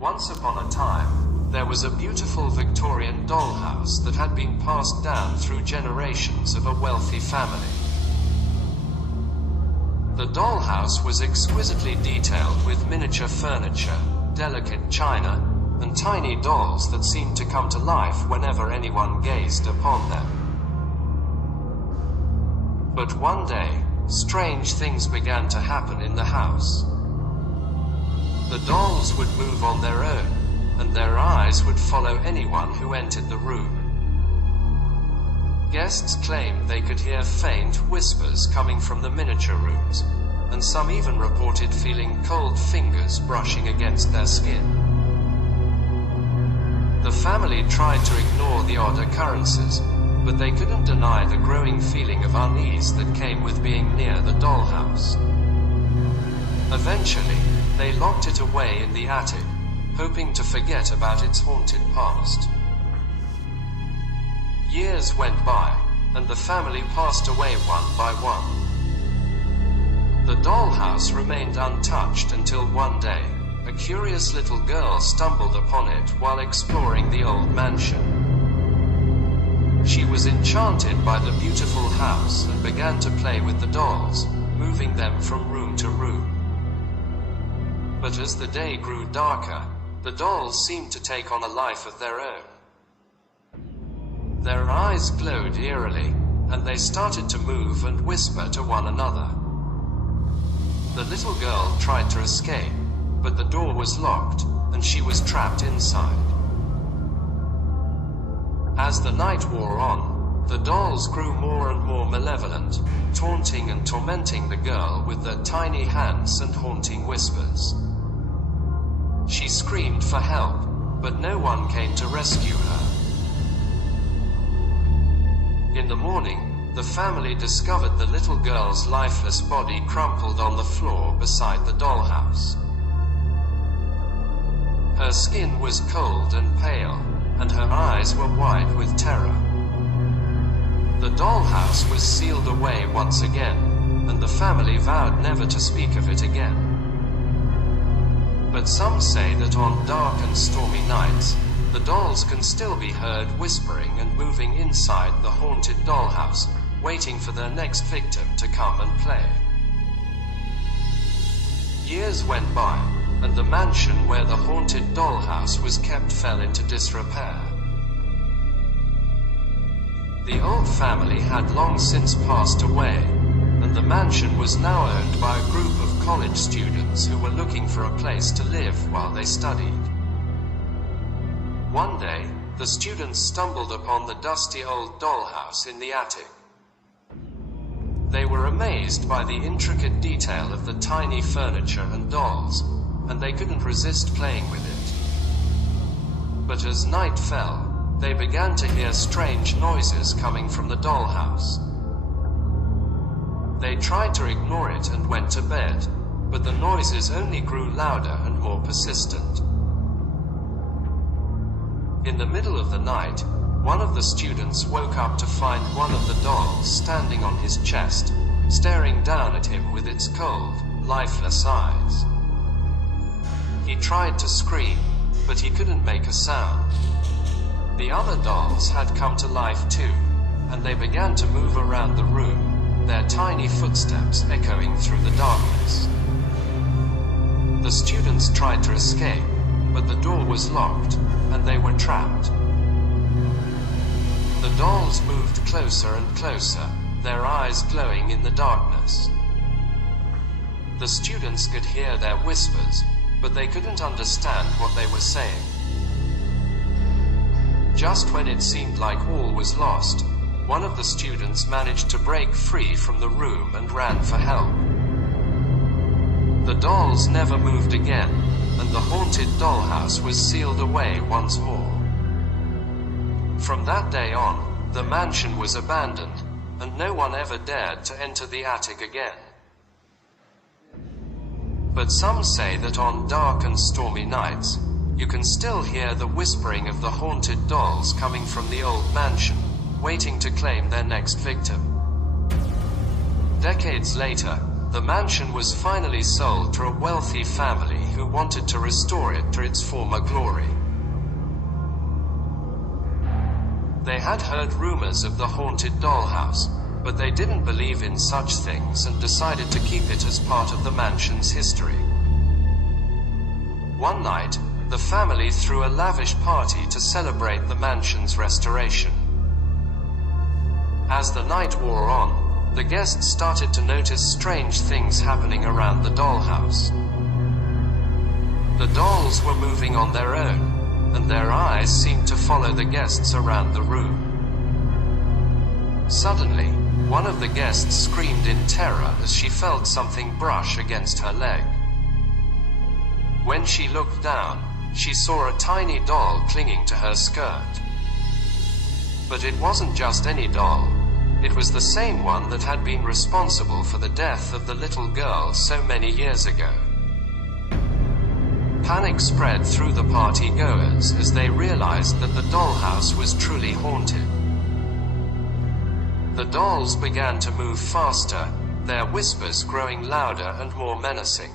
Once upon a time, there was a beautiful Victorian dollhouse that had been passed down through generations of a wealthy family. The dollhouse was exquisitely detailed with miniature furniture, delicate china, and tiny dolls that seemed to come to life whenever anyone gazed upon them. But one day, strange things began to happen in the house. The dolls would move on their own, and their eyes would follow anyone who entered the room. Guests claimed they could hear faint whispers coming from the miniature rooms, and some even reported feeling cold fingers brushing against their skin. The family tried to ignore the odd occurrences, but they couldn't deny the growing feeling of unease that came with being near the dollhouse. Eventually, they locked it away in the attic, hoping to forget about its haunted past. Years went by, and the family passed away one by one. The dollhouse remained untouched until one day, a curious little girl stumbled upon it while exploring the old mansion. She was enchanted by the beautiful house and began to play with the dolls, moving them from room to room. But as the day grew darker, the dolls seemed to take on a life of their own. Their eyes glowed eerily, and they started to move and whisper to one another. The little girl tried to escape, but the door was locked, and she was trapped inside. As the night wore on, the dolls grew more and more malevolent, taunting and tormenting the girl with their tiny hands and haunting whispers. She screamed for help, but no one came to rescue her. In the morning, the family discovered the little girl's lifeless body crumpled on the floor beside the dollhouse. Her skin was cold and pale, and her eyes were wide with terror. The dollhouse was sealed away once again, and the family vowed never to speak of it again. But some say that on dark and stormy nights, the dolls can still be heard whispering and moving inside the haunted dollhouse, waiting for their next victim to come and play. Years went by, and the mansion where the haunted dollhouse was kept fell into disrepair. The old family had long since passed away, and the mansion was now owned by a group of college students who were looking for a place to live while they studied. One day, the students stumbled upon the dusty old dollhouse in the attic. They were amazed by the intricate detail of the tiny furniture and dolls, and they couldn't resist playing with it. But as night fell, they began to hear strange noises coming from the dollhouse. They tried to ignore it and went to bed, but the noises only grew louder and more persistent. In the middle of the night, one of the students woke up to find one of the dolls standing on his chest, staring down at him with its cold, lifeless eyes. He tried to scream, but he couldn't make a sound. The other dolls had come to life too, and they began to move around the room, their tiny footsteps echoing through the darkness. The students tried to escape, but the door was locked, and they were trapped. The dolls moved closer and closer, their eyes glowing in the darkness. The students could hear their whispers, but they couldn't understand what they were saying. Just when it seemed like all was lost, one of the students managed to break free from the room and ran for help. The dolls never moved again, and the haunted dollhouse was sealed away once more. From that day on, the mansion was abandoned, and no one ever dared to enter the attic again. But some say that on dark and stormy nights, you can still hear the whispering of the haunted dolls coming from the old mansion, waiting to claim their next victim. Decades later, the mansion was finally sold to a wealthy family who who wanted to restore it to its former glory. They had heard rumors of the haunted dollhouse, but they didn't believe in such things and decided to keep it as part of the mansion's history. One night, the family threw a lavish party to celebrate the mansion's restoration. As the night wore on, the guests started to notice strange things happening around the dollhouse. The dolls were moving on their own, and their eyes seemed to follow the guests around the room. Suddenly, one of the guests screamed in terror as she felt something brush against her leg. When she looked down, she saw a tiny doll clinging to her skirt. But it wasn't just any doll. It was the same one that had been responsible for the death of the little girl so many years ago. Panic spread through the party-goers as they realized that the dollhouse was truly haunted. The dolls began to move faster, their whispers growing louder and more menacing.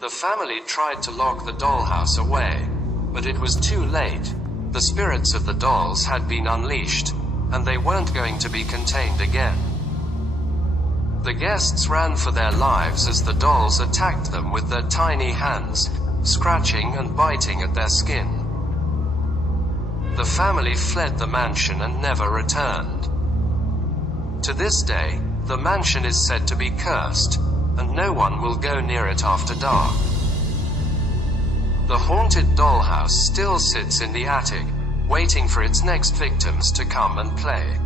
The family tried to lock the dollhouse away, but it was too late. The spirits of the dolls had been unleashed, and they weren't going to be contained again. The guests ran for their lives as the dolls attacked them with their tiny hands, scratching and biting at their skin. The family fled the mansion and never returned. To this day, the mansion is said to be cursed, and no one will go near it after dark. The haunted dollhouse still sits in the attic, waiting for its next victims to come and play.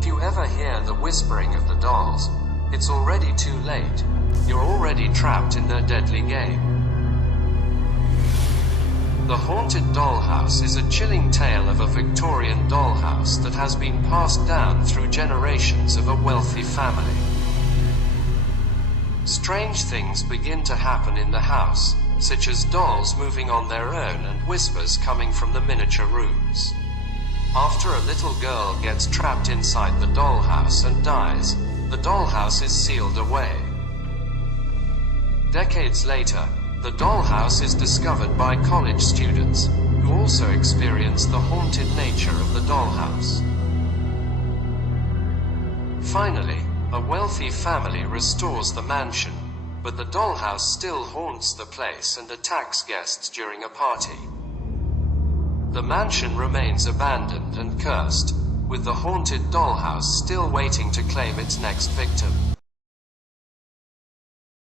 If you ever hear the whispering of the dolls, it's already too late. You're already trapped in their deadly game. The haunted dollhouse is a chilling tale of a Victorian dollhouse that has been passed down through generations of a wealthy family. Strange things begin to happen in the house, such as dolls moving on their own and whispers coming from the miniature rooms. After a little girl gets trapped inside the dollhouse and dies, the dollhouse is sealed away. Decades later, the dollhouse is discovered by college students, who also experience the haunted nature of the dollhouse. Finally, a wealthy family restores the mansion, but the dollhouse still haunts the place and attacks guests during a party. The mansion remains abandoned and cursed, with the haunted dollhouse still waiting to claim its next victim.